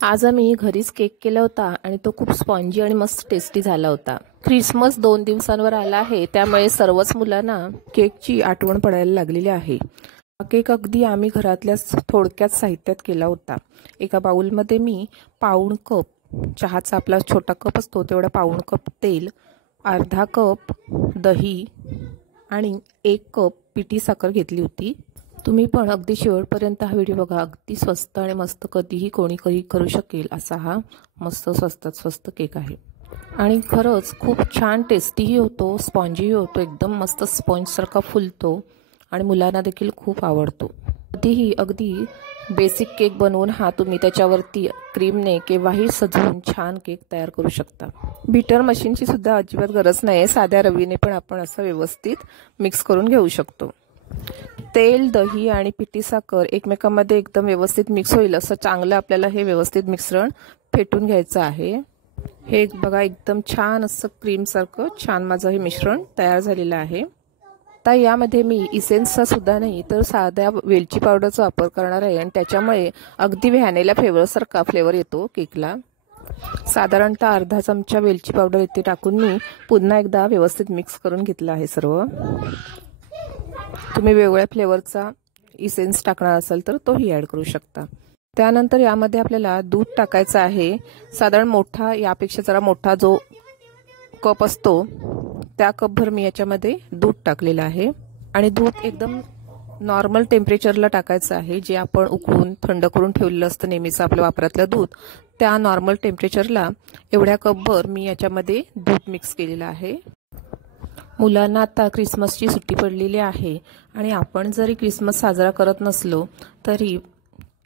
आज आम्ही घरीच केक केला होता आणि तो खूप स्पॉन्जी आणि मस्त टेस्टी झाला होता। क्रिसमस 2 दिवसांवर आला आहे, त्यामुळे सर्वच मुलांना केकची आठवण पडायला लागलेली आहे। हा केक अगदी आम्ही घरातल्या थोडक्यात साहित्यात केला होता। एका बाउलमध्ये मी पाऊण कप चहाचा आपला छोटा कप असतो तेवढा पाऊण कप तेल, अर्धा कप दही आणि 1 कप पिठी साखर घेतली होती। तुम्ही पण अगदी शेवटपर्यंत हा व्हिडिओ बघा। अगदी स्वस्त आणि मस्त कधीही कोणी करू शकेल असा हा मस्त स्वस्तात स्वस्त केक आहे आणि खरंच खूप छान टेस्टीही होतो, स्पॉन्जीही होतो, एकदम मस्त स्पॉन्जसारखा फुलतो आणि मुलांना देखील खूप आवडतो। कधीही अगदी बेसिक केक बनवून हा तुम्ही त्याच्यावरती क्रीमने केव्हाही सजवून छान केक तयार करू शकता। बीटर मशीनची सुद्धा अजिबात गरज नाही, साध्या रवीने पण आपण असं व्यवस्थित मिक्स करून घेऊ शकतो। तेल, दही आणि पिठी साखर एकमेकांमध्ये एकदम व्यवस्थित मिक्स होईल असं चांगलं आपल्याला हे व्यवस्थित मिश्रण फेटून घ्यायचं आहे। हे बघा एकदम छान असं क्रीम सारखं छान माझं हे मिश्रण तयार झालेलं आहे। आता यामध्ये मी इसेन्सचा सुद्धा नाही तर साध्या वेलची पावडरचा वापर करणार आहे आणि त्याच्यामुळे अगदी व्हॅनिला फ्लेवरसारखा फ्लेवर येतो केकला। साधारणतः अर्धा चमचा वेलची पावडर इथे टाकून मी पुन्हा एकदा व्यवस्थित मिक्स करून घेतलं आहे सर्व। तुम्ही वेगवेगळ्या फ्लेवरचा इसेन्स टाकणार असाल तर तोही ॲड करू शकता। त्यानंतर यामध्ये आपल्याला दूध टाकायचं आहे। साधारण मोठा यापेक्षा जरा मोठा जो कप असतो त्या कपभर मी याच्यामध्ये दूध टाकलेलं आहे आणि दूध एकदम नॉर्मल टेम्परेचरला टाकायचं आहे। जे आपण उकळून थंड करून ठेवलेलं असतं नेहमीचं आपल्या वापरातलं दूध, त्या नॉर्मल टेम्परेचरला एवढ्या कपभर मी याच्यामध्ये दूध मिक्स केलेलं आहे। मुलांना आता क्रिसमसची सुट्टी पडलेली आहे आणि आपण जरी क्रिसमस साजरा करत नसलो तरी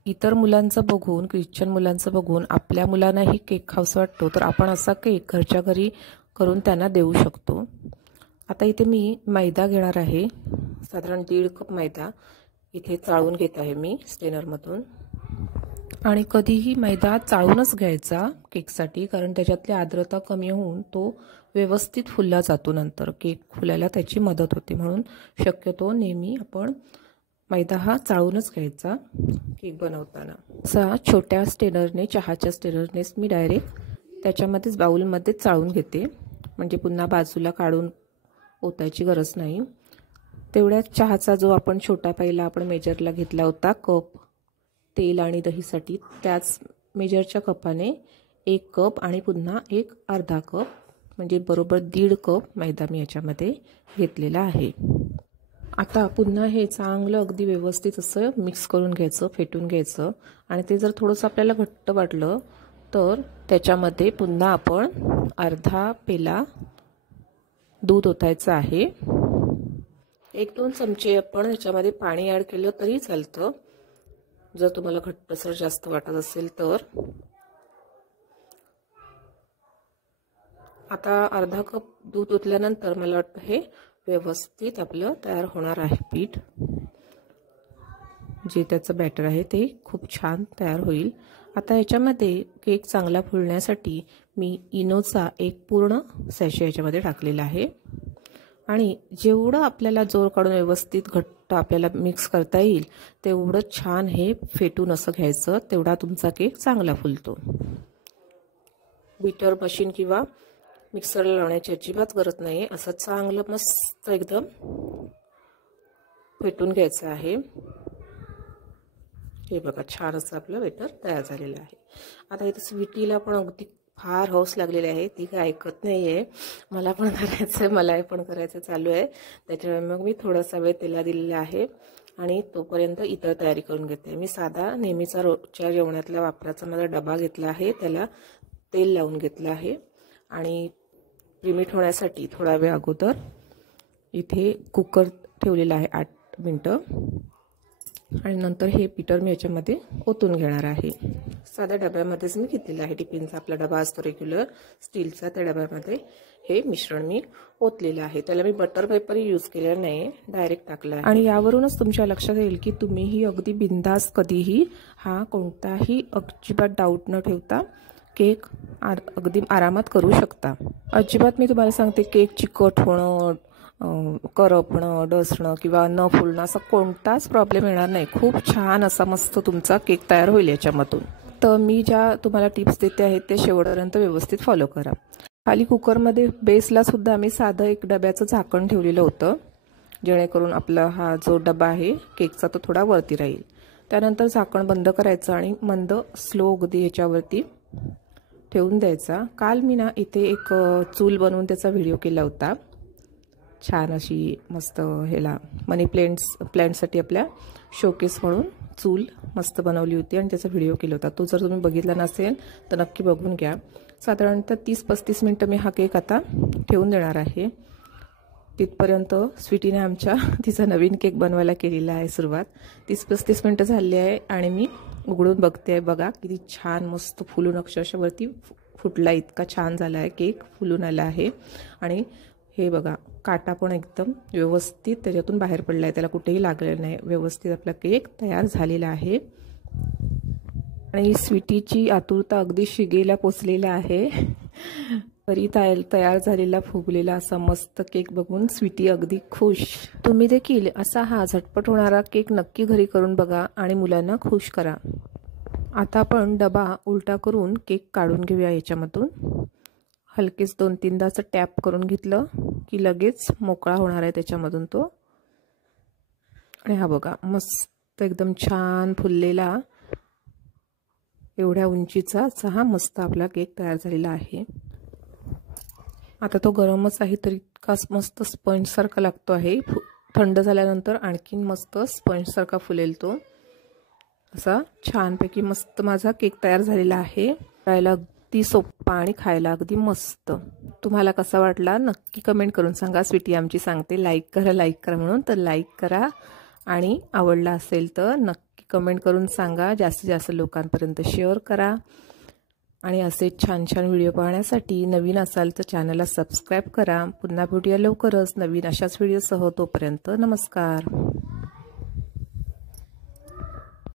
इतर मुलांचं बघून, ख्रिश्चन मुलांचं बघून आपल्या मुलांनाही केक खाऊसा वाटतो, तर आपण असा केक घरच्या घरी करून त्यांना देऊ शकतो। आता इथे मी मैदा घेणार आहे, साधारण 1.5 कप मैदा इथे चाळून घेत आहे मी स्ट्रेनरमधून। आणि कधीही मैदा चाळूनच घ्यायचा केकसाठी, कारण त्याच्यातली आर्द्रता कमी होऊन तो व्यवस्थित फुलला जातो, नंतर केक फुलायला त्याची मदत होते। म्हणून शक्यतो नेहमी आपण मैदा हा चाळूनच घ्यायचा केक बनवताना। असा छोट्या स्ट्रेनरने, चहाच्या स्ट्रेनरनेच मी डायरेक्ट त्याच्यामध्येच बाउलमध्ये चाळून घेते, म्हणजे पुन्हा बाजूला काढून ओतायची गरज नाही। तेवढ्याच चहाचा जो आपण छोटा पहिला आपण मेजरला घेतला होता कप तेल आणि दहीसाठी, त्याच मेजरच्या कपाने 1 कप आणि पुन्हा एक अर्धा कप म्हणजे बरोबर 1.5 कप मैदा मी याच्यामध्ये घेतलेला आहे। आता पुन्हा हे चांगलं अगदी व्यवस्थित असं मिक्स करून घ्यायचं, फेटून घ्यायचं आणि ते जर थोडंसं आपल्याला घट्ट वाटलं तर त्याच्यामध्ये पुन्हा आपण अर्धा पेला दूध ओतायचं आहे। 1-2 चमचे आपण याच्यामध्ये पाणी ॲड केलं तरी चालतं, जर तुम्हाला घट्टसर जास्त वाटत असेल तर। आता अर्धा कप दूध ओतल्यानंतर मला वाटतं हे व्यवस्थित आपलं तयार होणार आहे पीठ, जे त्याचं बॅटर आहे ते खूप छान तयार होईल। आता याच्यामध्ये केक चांगला फुलण्यासाठी मी इनोचा 1 पूर्ण सॅशे याच्यामध्ये टाकलेला आहे आणि जेवढं आपल्याला जोर काढून व्यवस्थित घट्ट आपल्याला मिक्स करता येईल तेवढं छान हे फेटून असं घ्यायचं, तेवढा तुमचा केक चांगला फुलतो। बीटर मशीन किंवा मिक्सरला लावण्याची अजिबात गरज नाही, असं चांगलं मस्त एकदम फेटून घ्यायचं आहे। हे बघा छान असं आपलं बेटर तयार झालेलं आहे। आता इथे स्वीटीला पण अगदी फार हौस लागलेली आहे, ती काय ऐकत नाही आहे, मला पण करायचं आहे, मला पण करायचं चालू आहे, त्याच्यामुळे मग मी थोडासा वेळ तिला दिलेला आहे आणि तोपर्यंत इतर तयारी करून घेते। मी साधा नेहमीचा रोजच्या जेवणातला वापराचा माझा डबा घेतला आहे, त्याला तेल लावून घेतलं आहे आणि प्रीमीट होण्यासाठी थोडा वेळ अगोदर इथे कुकर ठेवलेला आहे 8 मिनिटं आणि नंतर हे पीटर मी याच्यामध्ये ओतून घेणार आहे। साध्या डब्यामध्येच मी घेतलेला आहे, टिफिनचा आपला डबा असतो रेग्युलर स्टीलचा, त्या डब्यामध्ये हे मिश्रण मी ओतलेलं आहे। त्याला मी बटर पेपर यूज केलेला नाही, डायरेक्ट टाकला आहे। आणि यावरूनच तुमच्या लक्षात येईल की तुम्हीही अगदी बिंदास कधीही हा कोणताही अजिबात डाऊट न ठेवता केक अगदी आरामात करू शकता। अजिबात मी तुम्हाला सांगते केक चिकट होणं, करपणं, डसणं किंवा न फुलणं असा कोणताच प्रॉब्लेम येणार नाही। खूप छान असा मस्त तुमचा केक तयार होईल याच्यामधून। फक्त मी ज्या तुम्हाला टिप्स देते आहेत ते शेवटपर्यंत व्यवस्थित फॉलो करा। खाली कुकरमध्ये बेसला सुद्धा मी साधं एक डब्याचं झाकण ठेवलेलं होतं, जेणेकरून आपला हा जो डबा आहे केकचा तो थोडा वरती राहील। त्यानंतर झाकण बंद करायचं आणि मंद स्लो अगदी ह्याच्यावरती ठेवून द्यायचा। काल मी ना इथे एक चूल बनवून त्याचा व्हिडिओ केला होता, छान अशी मस्त ह्याला मनी प्लांटसाठी आपल्या शोकेस म्हणून चूल मस्त बनवली होती आणि त्याचा व्हिडिओ केला होता। तो जर तुम्ही बघितला नसेल तर नक्की बघून घ्या। साधारणतः 30-35 मिनिटं मी हा केक आता ठेवून देणार आहे। तिथपर्यंत स्वीटीने आमच्या तिचा नवीन केक बनवायला केलेला आहे सुरुवात। 30-35 मिनिटं झाली आहे आणि मी उघडून बघते, बघा किती छान मस्त फुलून अक्षरशः वरती फुटला, इतका छान झाला आहे केक, फुलून आला आहे। आणि हे बघा काटा पण एकदम व्यवस्थित त्याच्यातून बाहेर पडला आहे, त्याला कुठेही लागलेलं नाही, व्यवस्थित आपला केक तयार झालेला आहे। आणि स्वीटीची आतुरता अगदी शिगेला पोचलेला आहे। तरी तयार झालेला फुगलेला असा मस्त केक बघून स्वीटी अगदी खुश। तुम्ही देखील असा हा झटपट होणारा केक नक्की घरी करून बघा आणि मुलांना खुश करा। आता आपण डबा उलटा करून केक काढून घेऊया याच्यामधून। हलकेच 2-3दा असं टॅप करून घेतलं की लगेच मोकळा होणार आहे त्याच्यामधून तो। आणि हा बघा मस्त एकदम छान फुललेला एवढ्या उंचीचा असा हा मस्त आपला केक तयार झालेला आहे। आता तो गरमच आहे तरी इतका मस्त स्पंज सारखा लागतो आहे, थंड झाल्यानंतर आणखीन मस्त स्पंज सारखा फुलेल तो। असा छानपैकी मस्त माझा केक तयार झालेला आहे, खायला अगदी सोपा आणि खायला अगदी मस्त। तुम्हाला कसा वाटला नक्की कमेंट करून सांगा। स्वीटी आमची सांगते लाईक करा म्हणून, तर लाईक करा आणि आवडला असेल तर नक्की कमेंट करून सांगा। जास्तीत जास्त लोकांपर्यंत शेअर करा आणि असे छान छान व्हिडिओ पाहण्यासाठी नवीन असाल तर चॅनलला सबस्क्राईब करा। पुन्हा भेटूया लवकरच नवीन अशाच व्हिडिओसह, तोपर्यंत नमस्कार।